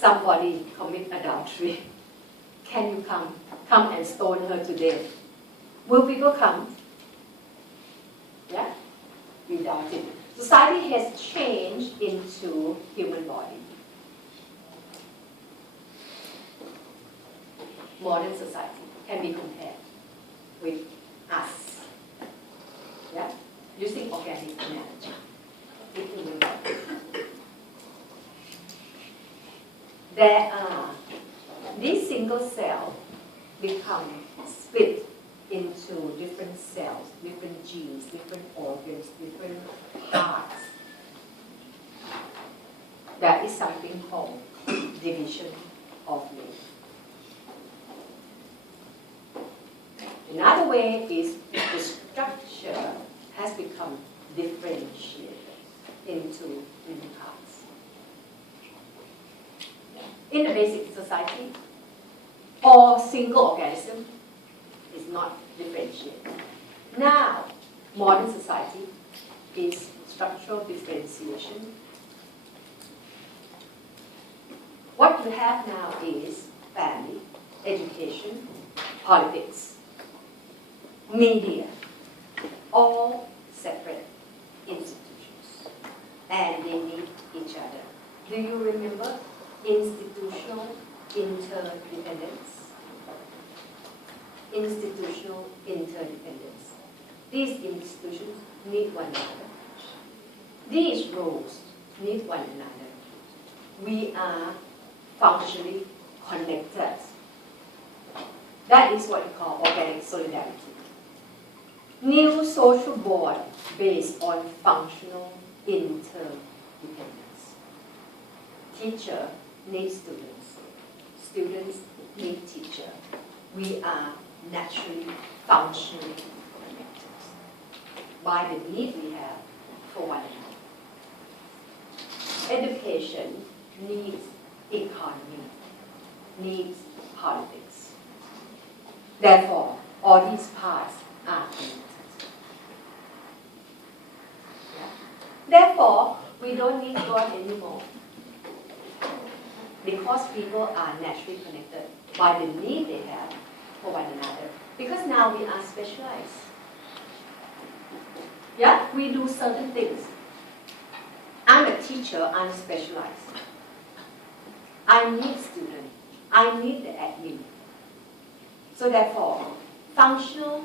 somebody commit adultery, can you come? Come and stone her to death. Will people come? Yeah? We doubt it. Society has changed into human body. Modern society can be compared with us. Yeah? Using organic analogy with human body. There are these single cells become split into different cells, different genes, different organs, different parts. That is something called division of labor. Another way is the structure has become differentiated into many parts. In the basic society, all single organism is not differentiated. Now, modern society is structural differentiation. What you have now is family, education, politics, media, all separate institutions, and they need each other. Do you remember institutional interdependence? Institutional interdependence. These institutions need one another. These roles need one another. We are functionally connected. That is what we call organic solidarity. New social bond based on functional interdependence. Teacher needs students. Students need teacher. We are naturally, functionally connected by the need we have for one another. Education needs economy, needs politics. Therefore, all these parts are connected. Therefore, we don't need God anymore. Because people are naturally connected by the need they have for one another. Because now we are specialized. Yeah, we do certain things. I'm a teacher, I'm specialized. I need students. I need the admin. So therefore, functional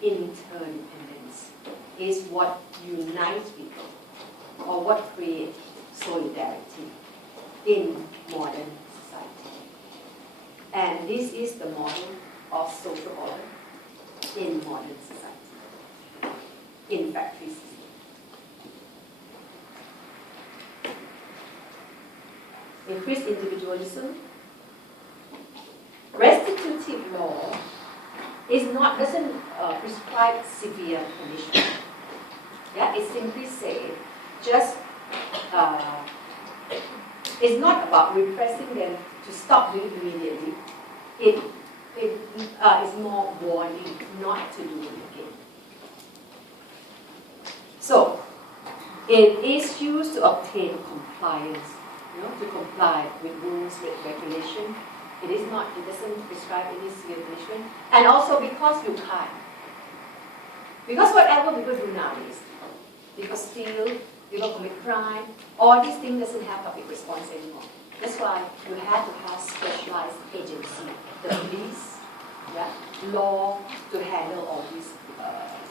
interdependence is what unites people, or what creates solidarity in modern society. And this is the model of social order in modern society, in factory system. Increased individualism. Restitutive law doesn't prescribe severe punishment. Yeah, it simply says it's not about repressing them to stop doing it immediately. It is more warning not to do it again. So, it is used to obtain compliance, to comply with rules, with regulation. It doesn't prescribe any severe punishment. And also because you can't. Because whatever people do nowadays, people steal, people commit crime, all these things doesn't have public response anymore. That's why you have to have specialized agency, the police, law, to handle all these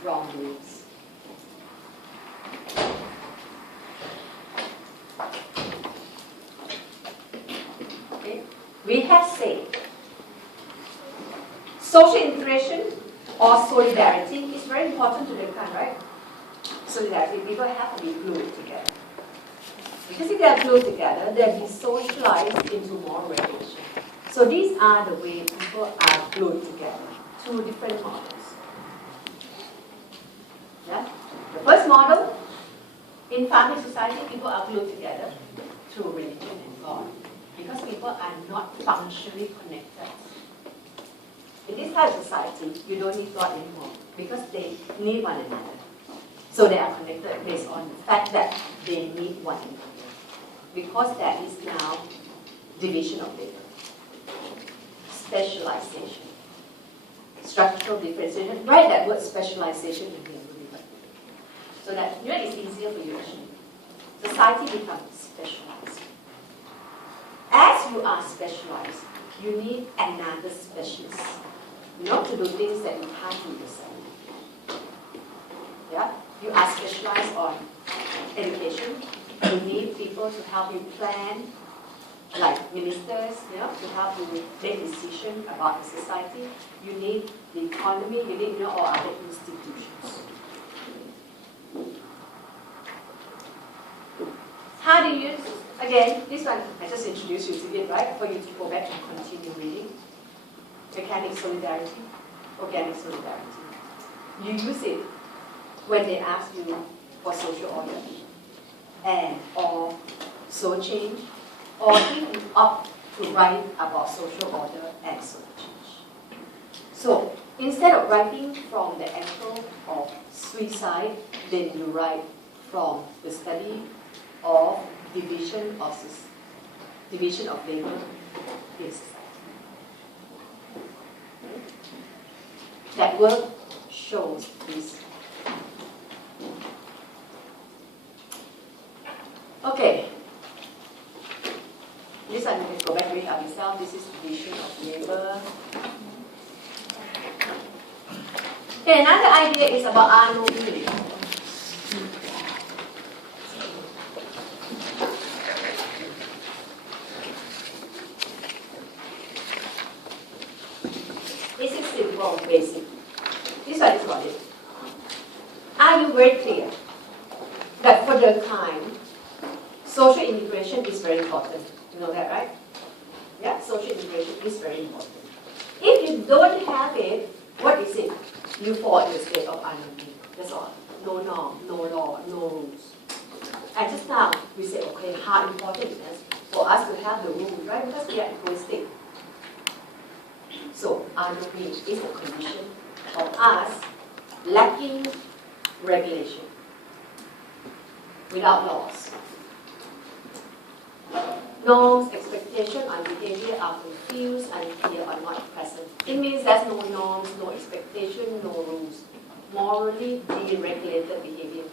wrongdoings. Okay. We have said social integration or solidarity is very important to mankind, right? Solidarity, people have to be glued together. Because if they are glued together, they'll be socialized into more regulation. So these are the way people are glued together, two different models. Yeah? The first model, in family society, people are glued together through religion and God. Because people are not functionally connected. In this type of society, you don't need God anymore because they need one another. So they are connected based on the fact that they need one another. Because that is now division of labor, specialization, structural differentiation. Write that word specialization in here, so that it's easier for you to achieve. Society becomes specialized. As you are specialized, you need another specialist, to do things that you can't do yourself. Yeah, you are specialized on education. You need people to help you plan, like ministers, to help you make decisions about the society. You need the economy. You need all other institutions. How do you use, again, this one, I just introduced you to it, right? For you to go back and continue reading. Mechanic solidarity, organic solidarity. You use it when they ask you for social order or social change, or if you opt to write about social order and social change. So instead of writing from the angle of suicide, then you write from the study of division of labor in society. That work shows this. Okay. This one you can go back and read up yourself. This is division of labor. Okay, another idea is about anomie. This is simple, basic. This one is about it. Are you very clear that for the time, social integration is very important? You know that, right? Yeah, social integration is very important. If you don't have it, what is it? You fall in a state of anarchy. That's all. No norm, no law, no rules. And just now, we say, okay, how important it is for us to have the rules, right? Because we are egoistic. So, anarchy is a condition of us lacking regulation without laws. Norms, expectations, and behavior are confused, unclear, or not present. It means there's no norms, no expectation, no rules. Morally deregulated behavior.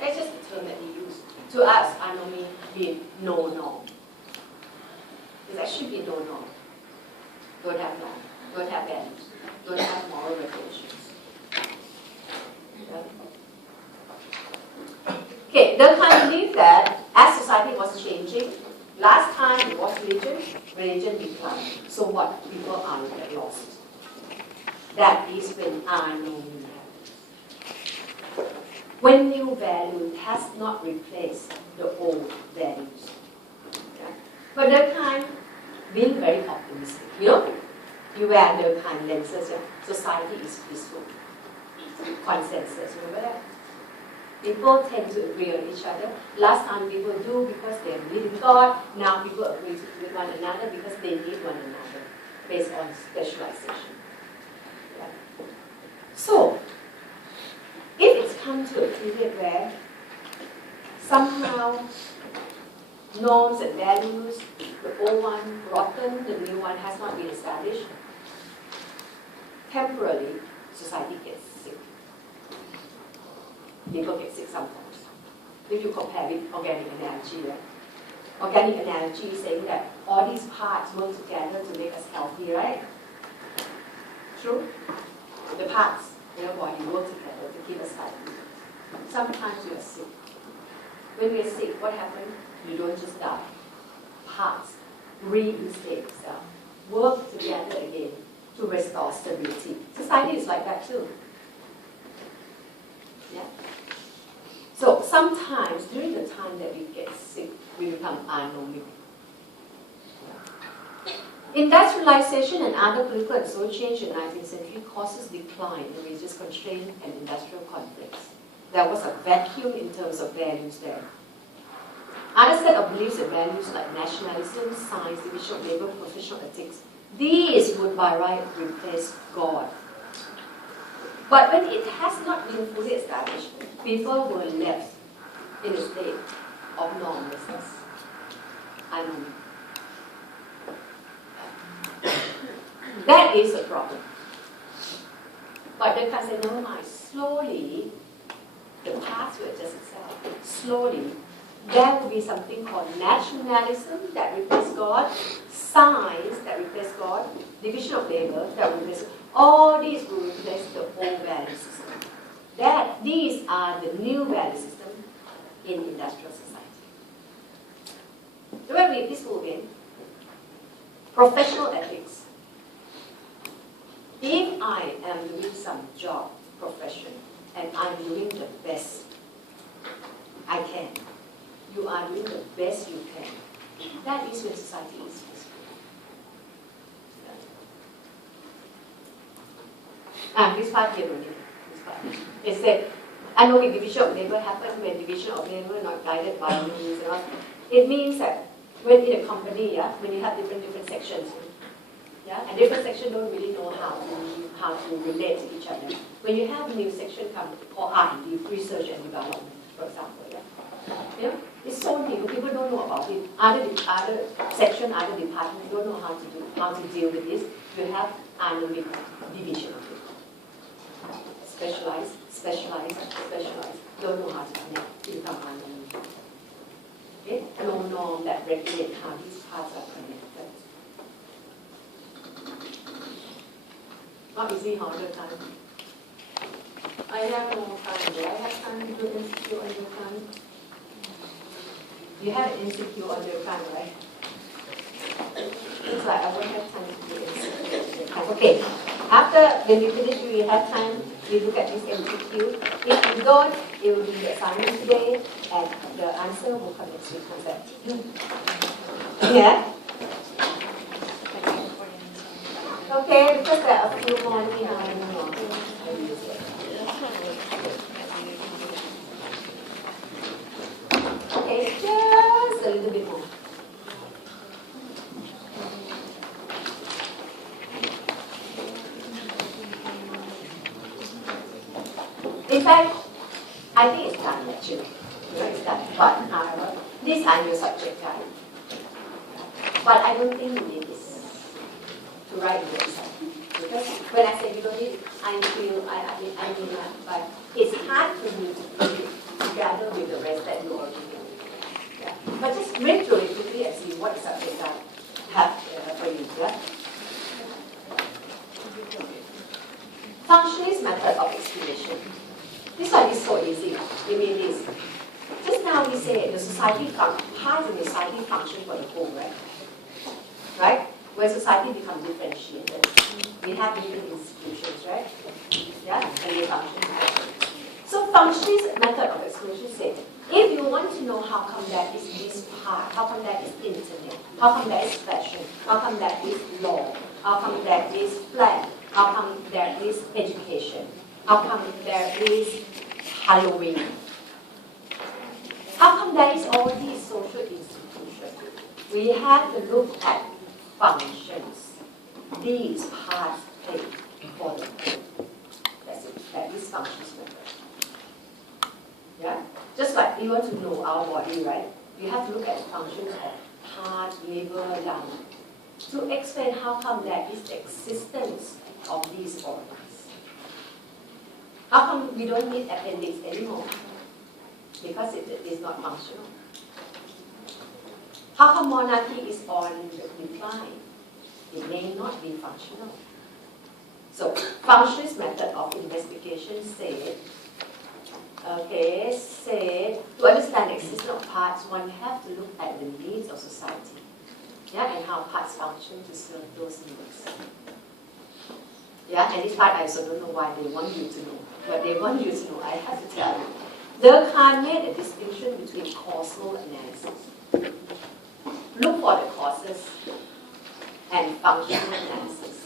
That's just the term that we use. To us, anomie means no norm. There should be no norm. Don't have norm, don't have values, don't have moral regulations. Okay, Durkheim believed that as society was changing, last time it was religion declined. So what? People are at lost. That is when anomie happens. When new value has not replaced the old values. Okay? But Durkheim being very optimistic. You wear Durkheim lenses, society is peaceful. Consensus, remember that? People tend to agree on each other. Last time people do because they believe in God. Now people agree with one another because they need one another based on specialization. Yeah. So, if it's come to a period where somehow norms and values, the old one rotten, the new one has not been established, temporarily society gets sick. People get sick sometimes. If you compare with organic analogy, right? Organic analogy is saying that all these parts work together to make us healthy, right? True? The parts in our body work together to keep us healthy. Sometimes we are sick. When we are sick, what happens? You don't just die. Parts reinstate itself. Work together again to restore stability. Society is like that too. Yeah? So sometimes during the time that we get sick, we become anomic. Industrialization and other political and social change in the 19th century causes decline in religious constraint and industrial conflicts. There was a vacuum in terms of values there. Other set of beliefs and values like nationalism, science, division of labor, professional ethics, these would by right replace God. But when it has not been fully established, people were left in a state of normlessness. That is a problem. But they can say, never mind, slowly, the past will adjust itself. Slowly, there will be something called nationalism that replaces God, science that replaces God, division of labor that will replace all these will replace the old value system. These are the new value system in industrial society. Do I read this whole again? Professional ethics. If I am doing some job, profession, and I'm doing the best I can, you are doing the best you can, that is when society is peaceful. This part here only. It said, I know when division of labor happens, when division of labor not guided by rules and all. It means that when in a company, when you have different sections, and different sections don't really know how to relate to each other. When you have a new section come for R&D, research and development, for example, it's so new. People don't know about it. Other section, other departments don't know how to deal with this. You have annual division of it. Specialize. Don't know how to connect. Become annual. Okay? No norm that regulate how these parts are connected. Not easy all the time. I have no time. Do I have time to do insecure on your time? You have an insecure on your time, right? Looks like I won't have time to do insecure on your time. Okay. After, when you finish, you have time, we look at this MCQ. If you don't, it will be the assignment today, and the answer will come next week. Yeah? Okay, because there are a few more. Okay, just a little bit more. In fact, I think it's done actually. It's done. But however, these are your subject guide. But I don't think you need this to write the exam. Because when I say you don't need it, I feel I mean that. But it's hard for you to do it together with the rest that you already do. Yeah. But just read through it quickly and see what subject guide have for you. Yeah? Functionist method of explanation. This one is so easy. It means this. Just now we said the society how the society function for the whole, right? Right? When society becomes differentiated, we have different institutions, right? Yeah, and they function. So functionist method of explanation says, if you want to know how come that is this part, how come that is internet, how come that is fashion, how come that is law, how come that is flag, how come there is education, how come there is Halloween, how come there is all these social institutions? We have to look at functions. These parts play for the whole. That's it. That is functions method. Yeah? Just like you want to know our body, right? You have to look at the functions of heart, liver, lung to explain how come there is the existence of these organs. How come we don't need appendix anymore? Because it is not functional. How come monarchy is on the decline? It may not be functional. So, functionist method of investigation said, to understand the existence of parts, one have to look at the needs of society. Yeah, and how parts function to serve those needs. Yeah, and this part I also don't know why they want you to know. But they want you to know, I have to tell you. Durkheim made a distinction between causal analysis. Look for the causes and functional analysis.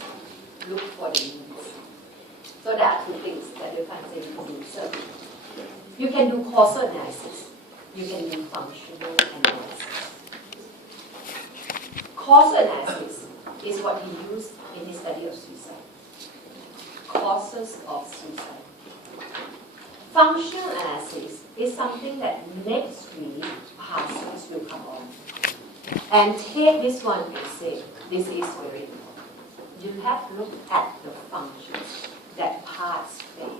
Look for the needs. So there are two things that Durkheim says you can do. So you can do causal analysis. You can do functional analysis. Causal analysis is what he used in his study of suicide. Causes of suicide. Functional analysis is something that next week Parsons will come on. And take this one and say, this is very important. You have to look at the functions that parts play.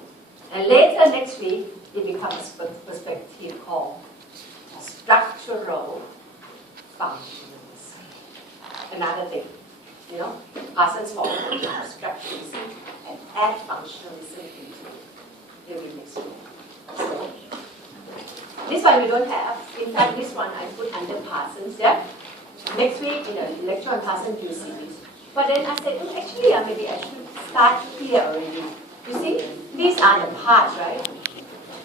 And later next week, it becomes a perspective called structural functionalism. Another thing, you know, Parsons formula structuralism and add functionalism into it every next week. So, this one we don't have. In fact, this one I put under Parsons, yeah? Next week, in the lecture on Parsons, you see this. But then I said, oh, actually, maybe I should start here already. You see, these are the parts, right?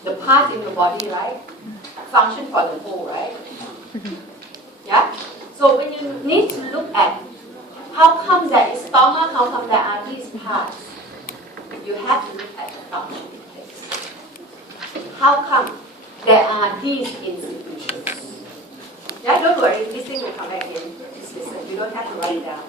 The parts in the body, right? Function for the whole, right? Yeah? So when you need to look at how come there is stomach, how come there are these parts, you have to look at the function first. How come there are these institutions? Yeah, don't worry, this thing will come back in. Just listen, you don't have to write it down.